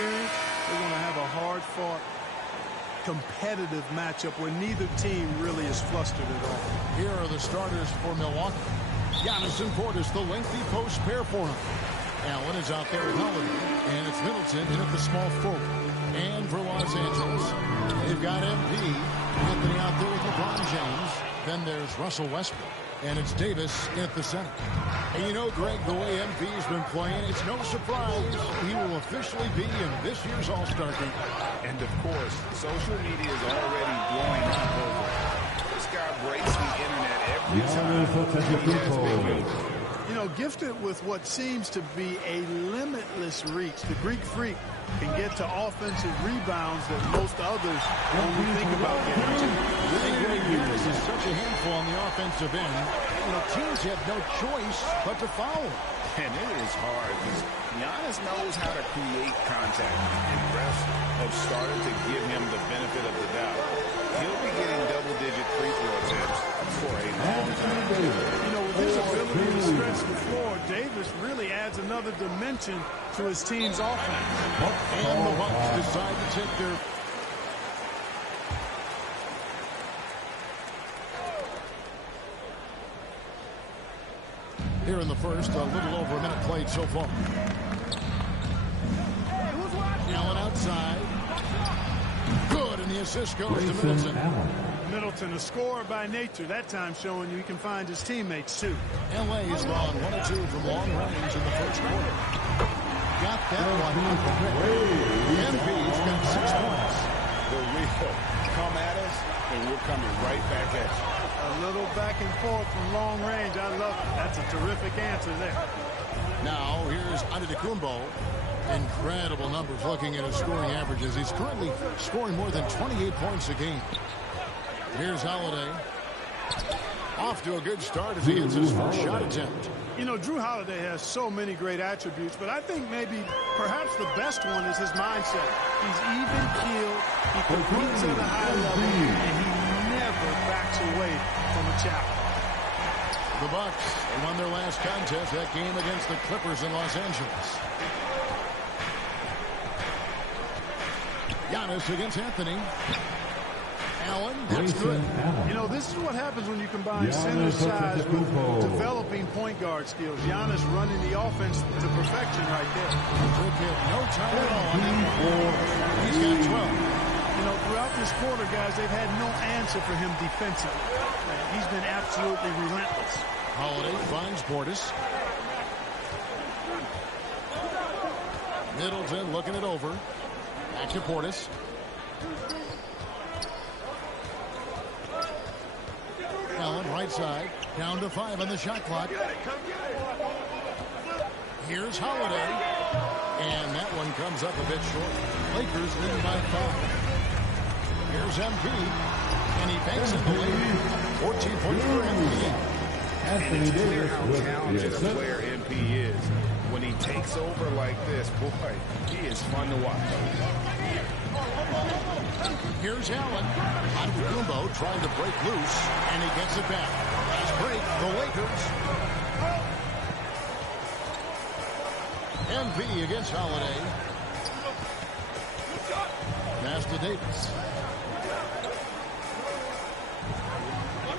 experience, they're going to have a hard-fought, competitive matchup where neither team really is flustered at all. Here are the starters for Milwaukee. Giannis and Portis, the lengthy post pair for him. Allen is out there at Holiday, and it's Middleton in at the small forward. And for Los Angeles, they've got MP, Anthony out there with LeBron James. Then there's Russell Westbrook, and it's Davis in at the center. And you know, Greg, the way MP's been playing, it's no surprise he will officially be in this year's All-Star game. And of course, social media is already blowing up over it. This guy breaks the internet every time he has big games. You know, gifted with what seems to be a limitless reach, the Greek Freak can get to offensive rebounds that most others only think about getting to. Giannis is such a handful on the offensive end. You know, teams have no choice but to foul him. And it is hard because Giannis knows how to create contact, and refs have started to give him the benefit of the doubt. He'll be getting double-digit free throw attempts for a long time. You know, with his ability to stretch the floor, Davis really adds another dimension to his team's offense. And the Bucks decide to take their... Here in the first, a little over a minute played so far. Allen outside. Good, and the assist goes to Middleton. Middleton, a scorer by nature, that time showing you he can find his teammates too. L.A. is gone 1 or 2 from long range in the first quarter. Got that one. MP's got 6 points. The real come at us, and we're coming right back at you. A little back and forth from long range. I love it. That's a terrific answer there. Now, here's Antetokounmpo. Incredible numbers looking at his scoring averages. He's currently scoring more than 28 points a game. Here's Holiday. Off to a good start as he hits his first shot attempt. You know, Drew Holiday has so many great attributes, but I think perhaps the best one is his mindset. He's even-keeled, he competes at a high level, and he never backs away from a challenge. The Bucks won their last contest, that game against the Clippers in Los Angeles. Giannis against Anthony. Allen, that's good. You know, this is what happens when you combine center size with developing point guard skills. Giannis running the offense to perfection right there. Quick hit, no time at all on that one. He's got 12. You know, throughout this quarter, guys, they've had no answer for him defensively. He's been absolutely relentless. Holiday finds Portis. Middleton looking it over. Back to Portis. Allen right side. Down to 5 on the shot clock. Here's Holiday. And that one comes up a bit short. Lakers lead by 5. Here's MP. And he banks it the lead. 14 points for MP. And it's clear how talented a player MP is. When he takes over like this, boy, he is fun to watch. Here's Allen. Antetokounmpo trying to break loose, and he gets it back. Last break, the Lakers. MP against Holiday. Pass to Davis.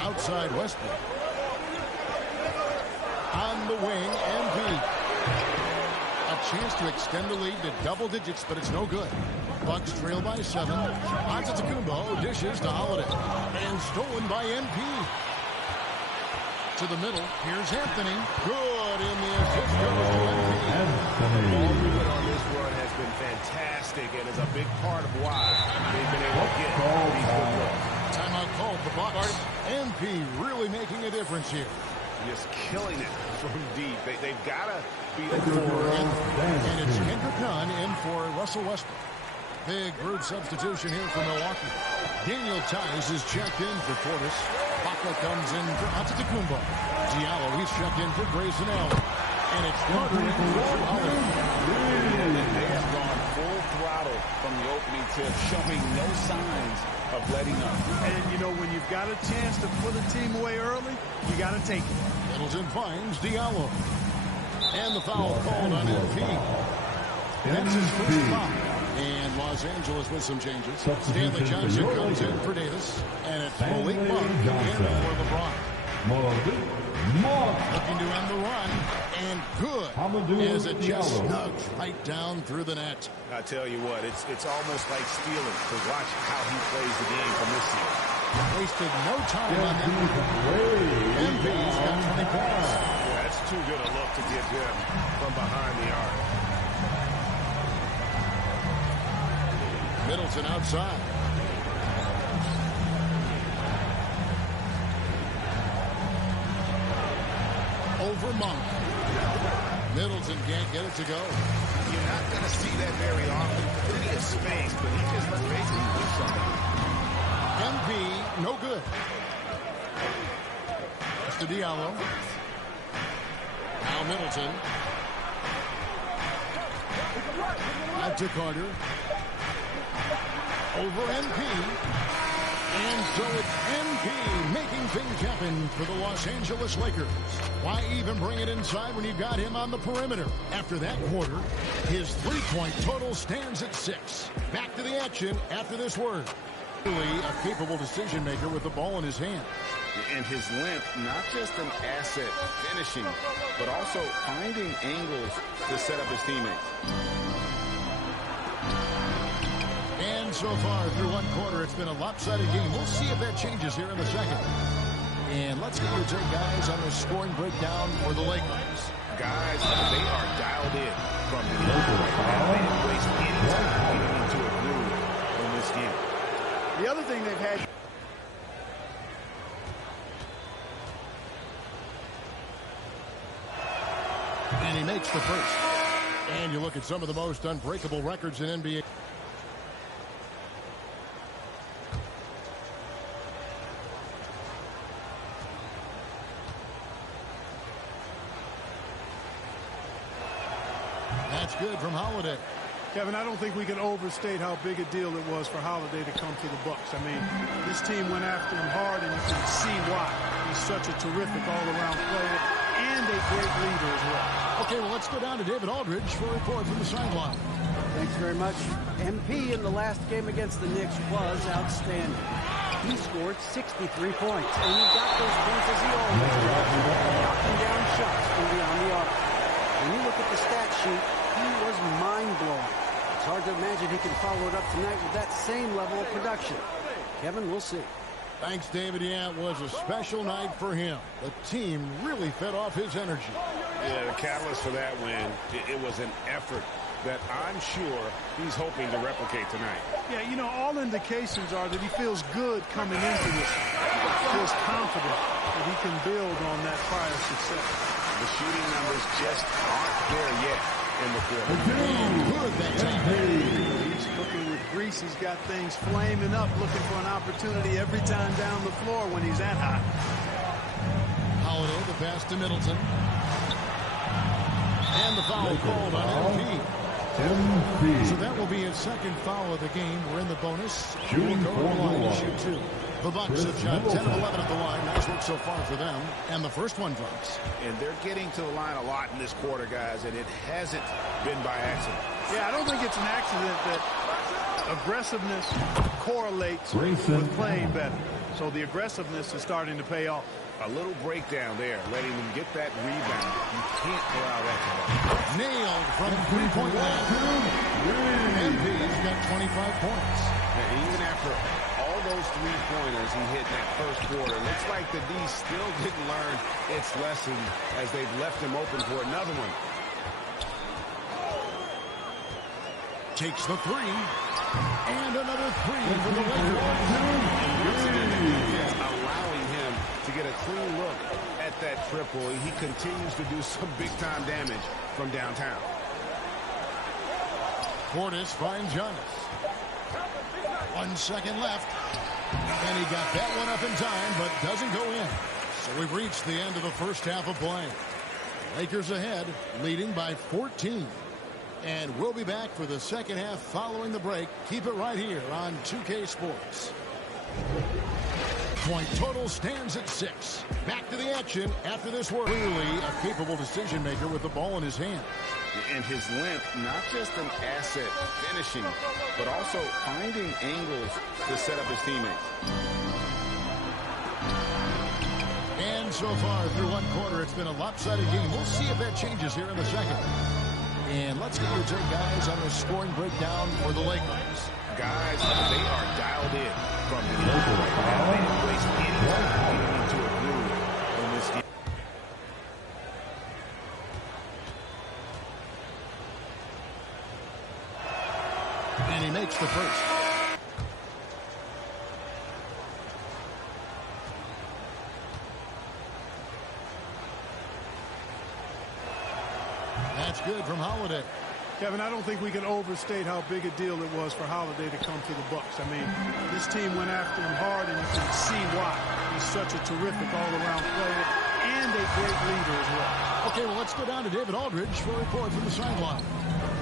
Outside Westbrook. On the wing, MP. A chance to extend the lead to double digits, but it's no good. Bucks trail by 7. Antetokounmpo dishes to Holiday. And stolen by MP. To the middle. Here's Anthony. Good in the assist goes to MP. All movement on this run has been fantastic and is a big part of why they've been able to get these good looks. Timeout called the Bucks. MP really making a difference here. Just killing it from deep. They've got to be the and it's Kendrick Nunn in for Russell Westbrook. Big rude substitution here for Milwaukee. Daniel Tice is checked in for Portis. Baca comes in for Antetokounmpo. Diallo, he's checked in for Grayson Allen. And it's Carter in for Holiday. They have gone full throttle from the opening tip, showing no signs of letting up. And, you know, when you've got a chance to put a team away early, you got to take it. Middleton finds Diallo. And the foul called on MP. That's his first foul. Los Angeles with some changes. Stanley Johnson comes in for Davis. And it's Malik Monk in for LeBron. Looking to end the run. And good. As it just snugs right down through the net. I tell you what, it's almost like stealing to watch how he plays the game from this season. Wasted no time on that. MP's got 20 points. Yeah, that's too good a look to get him from behind the arc. Middleton outside. Over Monk. Middleton can't get it to go. You're not going to see that very often. Plenty of space, but he just basically do something. MP, no good. It's to Diallo. Now Middleton. Out to Carter. Over MP. And so it's MP making things happen for the Los Angeles Lakers. Why even bring it inside when you've got him on the perimeter? After that quarter, his three-point total stands at 6. Back to the action after this word. Really a capable decision maker with the ball in his hand. And his length, not just an asset finishing, but also finding angles to set up his teammates. And so far through one quarter, it's been a lopsided game. We'll see if that changes here in the second. And let's get your take, guys, on the scoring breakdown for the Lakers. Guys, they are dialed in from the local. They didn't waste any time getting into a groove in this game. The other thing they've had. And he makes the first. And you look at some of the most unbreakable records in NBA. That's good from Holiday. Kevin, I don't think we can overstate how big a deal it was for Holiday to come to the Bucks. I mean, this team went after him hard, and you can see why. He's such a terrific all-around player and a great leader as well. Okay, well, let's go down to David Aldridge for a report from the sideline. Thanks very much. MP in the last game against the Knicks was outstanding. He scored 63 points, and he got those points as he always does, knocking down shots from beyond the arc. When you look at the stat sheet, he was mind-blowing. It's hard to imagine he can follow it up tonight with that same level of production. Kevin, we'll see. Thanks, David. Yeah, it was a special night for him. The team really fed off his energy. Yeah, the catalyst for that win, it was an effort that I'm sure he's hoping to replicate tonight. Yeah, you know, all indications are that he feels good coming into this. He feels confident that he can build on that prior success. The shooting numbers just aren't there yet in the quarter. Good that time. He's cooking with grease. He's got things flaming up, looking for an opportunity every time down the floor when he's that hot. Holiday, the pass to Middleton. And the foul called on MP. So that will be his second foul of the game. We're in the bonus. Shooting go to the line to shoot 2. The Bucks have shot 10 of 11 at the line. Nice work so far for them. And the first one drops. And they're getting to the line a lot in this quarter, guys, and it hasn't been by accident. Yeah, I don't think it's an accident that aggressiveness correlates with playing better. So the aggressiveness is starting to pay off. A little breakdown there, letting them get that rebound. You can't allow that to happen. Nailed from three-point land. MP's got 25 points. And even after all those three-pointers he hit in that first quarter, looks like the D still didn't learn its lesson as they've left him open for another one. Takes the three. And another three for the Lakers. Allowing him to get a clean look at that triple. He continues to do some big-time damage from downtown. Portis finds Giannis. 1 second left. And he got that one up in time, but doesn't go in. So we've reached the end of the first half of play. Lakers ahead, leading by 14. And we'll be back for the second half following the break. Keep it right here on 2K Sports. Point total stands at 6. Back to the action after this work. Really a capable decision maker with the ball in his hand. And his length, not just an asset finishing, but also finding angles to set up his teammates. And so far through one quarter, it's been a lopsided game. We'll see if that changes here in the second. And let's get your take, guys, on the scoring breakdown for the Lakers. Guys, they are dialed in from the field right now. They didn't waste any time getting into a groove in this game. And he makes the first. That's good from Holiday. Kevin, I don't think we can overstate how big a deal it was for Holiday to come to the Bucks. I mean, this team went after him hard, and you can see why. He's such a terrific all-around player and a great leader as well. Okay, well, let's go down to David Aldridge for a report from the sideline.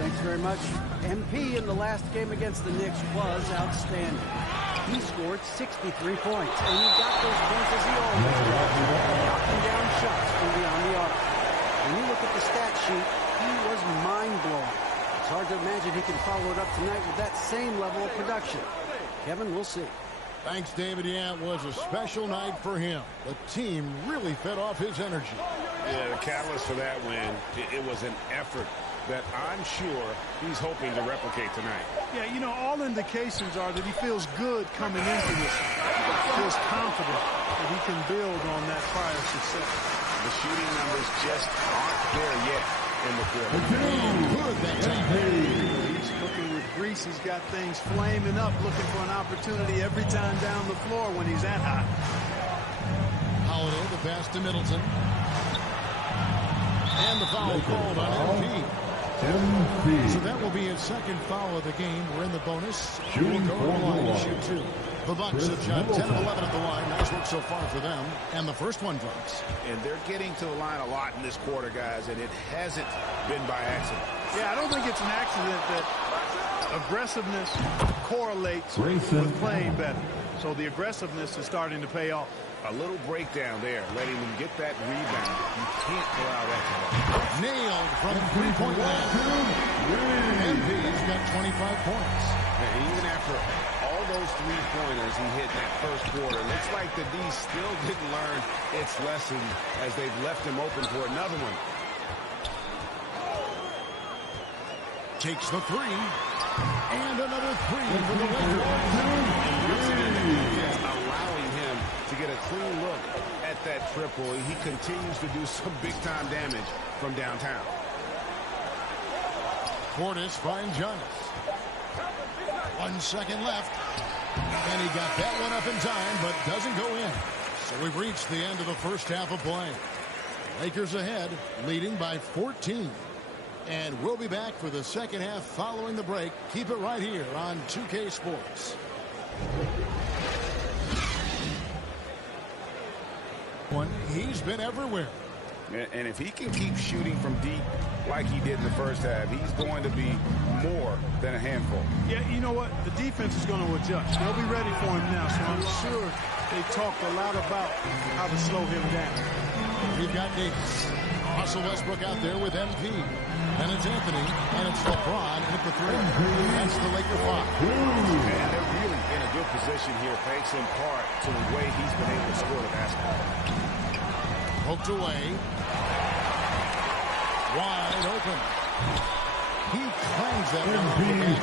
Thanks very much. MP in the last game against the Knicks was outstanding. He scored 63 points, and he got those points as he always does, knocking down shots from beyond the arc. When you look at the stat sheet, he was mind-blowing. It's hard to imagine he can follow it up tonight with that same level of production. Kevin, we'll see. Thanks, David. Yeah, it was a special night for him. The team really fed off his energy. Yeah, the catalyst for that win, it was an effort that I'm sure he's hoping to replicate tonight. Yeah, you know, all indications are that he feels good coming into this. He feels confident that he can build on that prior success. The shooting numbers just aren't there yet in the quarter. Good that time. He's cooking with grease. He's got things flaming up, looking for an opportunity every time down the floor when he's that hot. Holiday, the pass to Middleton. And the foul called on MP. So that will be his second foul of the game. We're in the bonus. We'll go to the line to shoot two. The Bucks have shot 10 of 11 at the line. Nice work so far for them. And the first one drops. And they're getting to the line a lot in this quarter, guys, and it hasn't been by accident. Yeah, I don't think it's an accident that aggressiveness correlates with playing better. So the aggressiveness is starting to pay off. A little breakdown there, letting them get that rebound. You can't allow that to happen. Nailed from three-point land. MP's got 25 points. And even after all those three-pointers he hit in that first quarter, looks like the D still didn't learn its lesson as they've left him open for another one. Takes the three. And another three for the Lakers. Allowing him to get a clean look at that triple. He continues to do some big-time damage from downtown. Portis finds Giannis. 1 second left. And he got that one up in time, but doesn't go in. So we've reached the end of the first half of play. Lakers ahead, leading by 14. And we'll be back for the second half following the break. Keep it right here on 2K Sports. He's been everywhere. And if he can keep shooting from deep like he did in the first half, he's going to be more than a handful. Yeah, you know what? The defense is going to adjust. They'll be ready for him now, so I'm sure they talked a lot about how to slow him down. We've got Davis. Russell Westbrook out there with MP. And it's Anthony, and it's LeBron at the three. That's the Laker 5. And they're really in a good position here, thanks in part to the way he's been able to score the basketball. Poked away. Wide open. He clangs that one off the back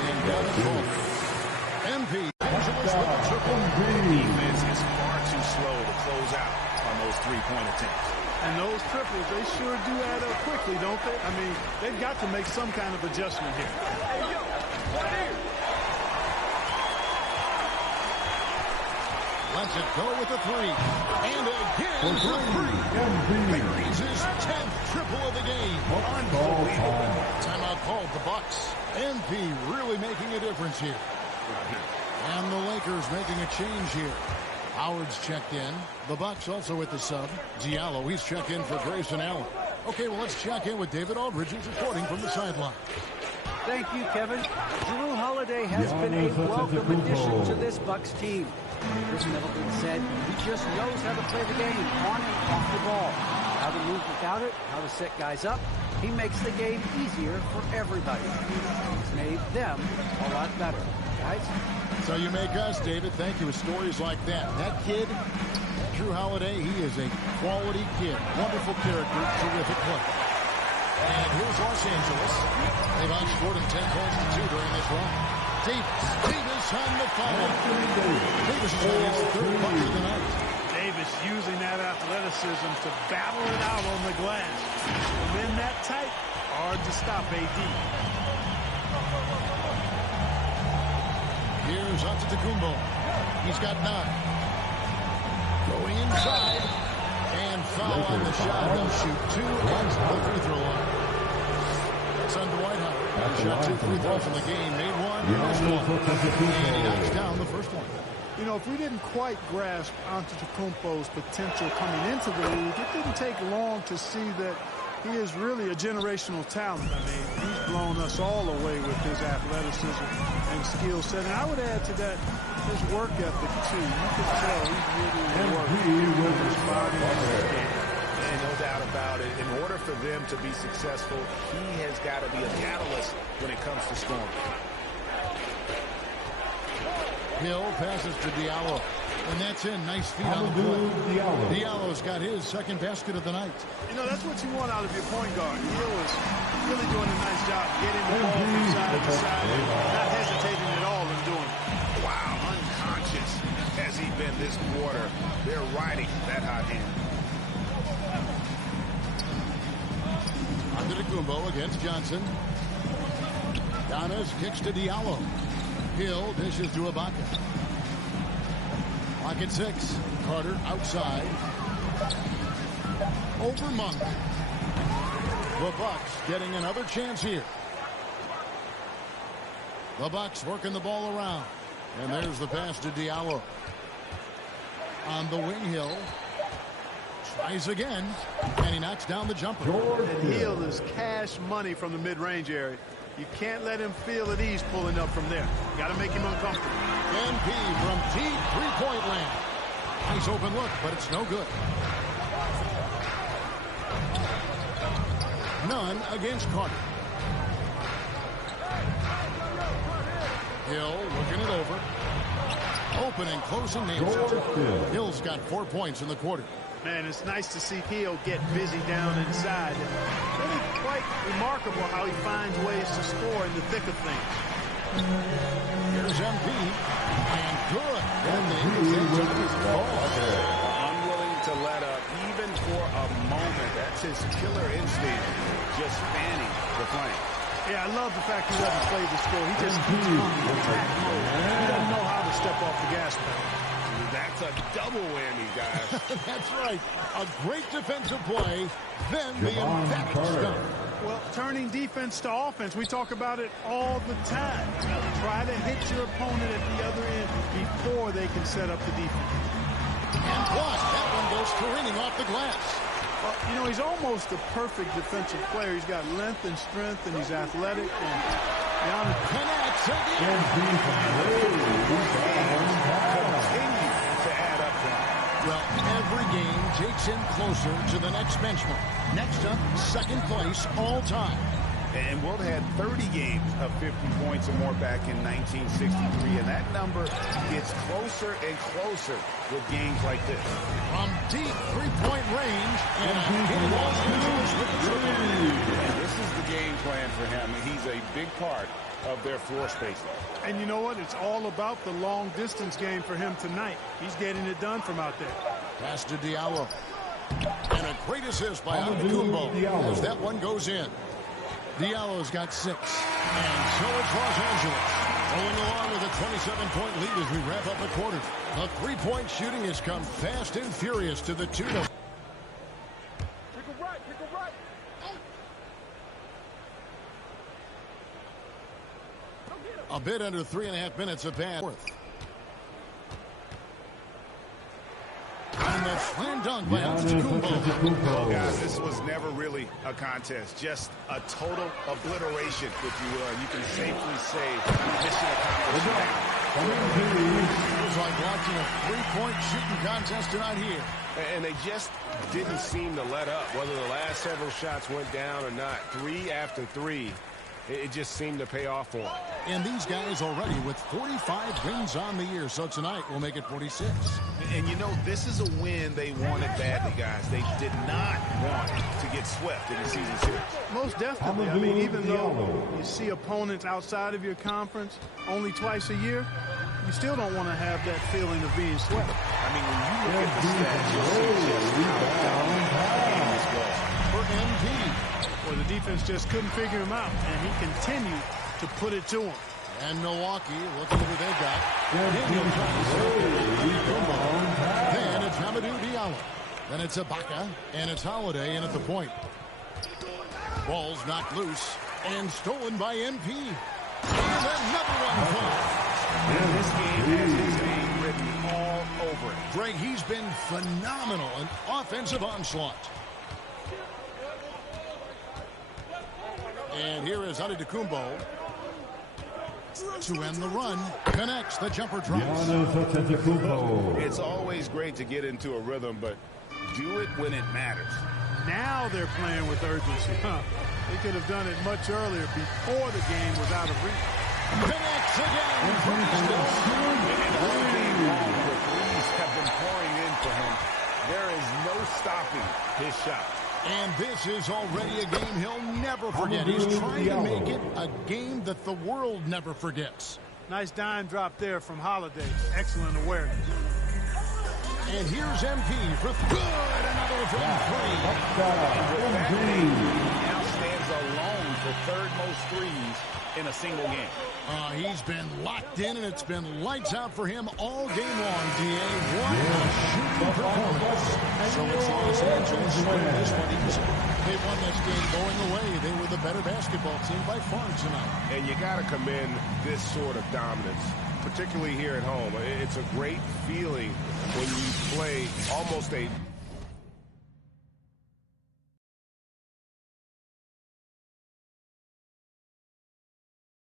and got it home. MP. Defense is far too slow to close out on those three-point attempts. And those triples, they sure do add up quickly, don't they? I mean, they've got to make some kind of adjustment here. Lets it go with the three. And again for three. He's his 10th triple of the game. Unbelievable. Timeout called the Bucks. MP really making a difference here. And the Lakers making a change here. Howard's checked in. The Bucks also with the sub. Diallo, he's checked in for Grayson Allen. Okay, well, let's check in with David Aldridge, who's reporting from the sideline. Thank you, Kevin. Jrue Holiday has been a welcome addition to this Bucks team. Chris Middleton said he just knows how to play the game on and off the ball. How to move without it, how to set guys up. He makes the game easier for everybody. He's made them a lot better. Guys? So you make us, David. Thank you with stories like that. That kid, Jrue Holiday, he is a quality kid. Wonderful character, terrific player. And here's Los Angeles. They've outscored him 10 points to 2 during this run. Davis on the foul. Davis is going to get the third bucket of the night. Davis using that athleticism to battle it out on the glass. When that tight, hard to stop AD. Here's Antetokounmpo. He's got 9. Going inside. And foul on the shot. He'll shoot 2 at the free throw line. It's on Dwight Howard. He shot 2 free throws in the game. Made 1, missed 1. And he knocks down the first one. You know, if we didn't quite grasp Antetokounmpo's potential coming into the league, it didn't take long to see that he is really a generational talent. I mean, he's blown us all away with his athleticism and skill set. And I would add to that his work ethic, too. You can tell he's really working with his body and his game. And no doubt about it, in order for them to be successful, he has got to be a catalyst when it comes to scoring. Hill passes to Diallo. And that's in. Nice feet on the play. Diallo's got his second basket of the night. You know, that's what you want out of your point guard. Hill is really doing a nice job getting the ball from side to side and not hesitating at all in doing it. Wow, unconscious has he been this quarter. They're riding that hot hand. Antetokounmpo against Johnson. Giannis kicks to Diallo. Hill dishes to Ibaka. Clock at 6. Carter outside. Over Monk. The Bucks getting another chance here. The Bucks working the ball around. And there's the pass to Diallo. On the wing, Hill. Tries again. And he knocks down the jumper. And Hill is cash money from the mid-range area. You can't let him feel at ease pulling up from there. Got to make him uncomfortable. MP from deep three-point land. Nice open look, but it's no good. None against Carter. Hill looking it over. Open and close and nails it. Hill's got 4 points in the quarter. Man, it's nice to see Hill get busy down inside. Really quite remarkable how he finds ways to score in the thick of things. Here's MP. And good. And Unwilling to let up even for a moment. That's his killer instinct, just fanning the flame. Yeah, I love the fact he doesn't play the score. He just keeps coming in attack mode. He doesn't know how to step off the gas pedal. That's a double whammy, guys. That's right. A great defensive play, then the emphatic stop. Well, turning defense to offense, we talk about it all the time. Try to hit your opponent at the other end before they can set up the defense. And plus, that one goes careening off the glass. Well, you know, he's almost a perfect defensive player. He's got length and strength, and he's athletic. And Giannis connects again. Well, every game takes him closer to the next benchmark. Next up, second place all time. And Wilt had 30 games of 50 points or more back in 1963, and that number gets closer and closer with games like this. From deep three-point range, and Los Angeles with the triple. And this is the game plan for him. He's a big part of their floor spacing. And you know what? It's all about the long-distance game for him tonight. He's getting it done from out there. Pass to Diallo. And a great assist by Antetokounmpo as that one goes in. Diallo's got 6. And so it's Los Angeles going along with a 27-point lead as we wrap up the quarter. The three-point shooting has come fast and furious to the tune. A bit under 3.5 minutes of pass. And the Slam dunk by Antetokounmpo. Well, guys, this was never really a contest. Just a total obliteration, if you will. You can safely say mission accomplished now. It was like watching a three-point shooting contest tonight here. And they just didn't seem to let up. Whether the last several shots went down or not, 3 after 3, it just seemed to pay off for them. And these guys already with 45 wins on the year. So tonight we'll make it 46. And you know, this is a win they wanted badly, guys. They did not want to get swept in the season series. Most definitely. I mean, even though you see opponents outside of your conference only twice a year, you still don't want to have that feeling of being swept. I mean, when you look at the stats, you'll see just how dominant the game this was. For MP. Well, the defense just couldn't figure him out, and he continued to put it to him. And Milwaukee, looking at who they've got. Then it's Hamidou Diallo. Then it's Ibaka, and it's Holiday in at the point. Ball's knocked loose and stolen by MP. And another one falls. And this game has his name written all over it. Greg, he's been phenomenal. An offensive onslaught. And here is Antetokounmpo to end the run. Connects, the jumper drops. It's always great to get into a rhythm, but do it when it matters. Now they're playing with urgency. They could have done it much earlier before the game was out of reach. Connects again. And all game long, the threes have been pouring in for him. There is no stopping his shot. And this is already a game he'll never forget. He's trying to make it a game that the world never forgets. Nice dime drop there from Holiday. Excellent awareness. And here's MP for good. Another from three. He now stands alone for third most threes in a single game. He's been locked in, and it's been lights out for him all game long, D.A. What a shooting performance. So it's Los Angeles winning this one easy. They won this game going away. They were the better basketball team by far tonight. And you got to commend this sort of dominance, particularly here at home. It's a great feeling when you play almost a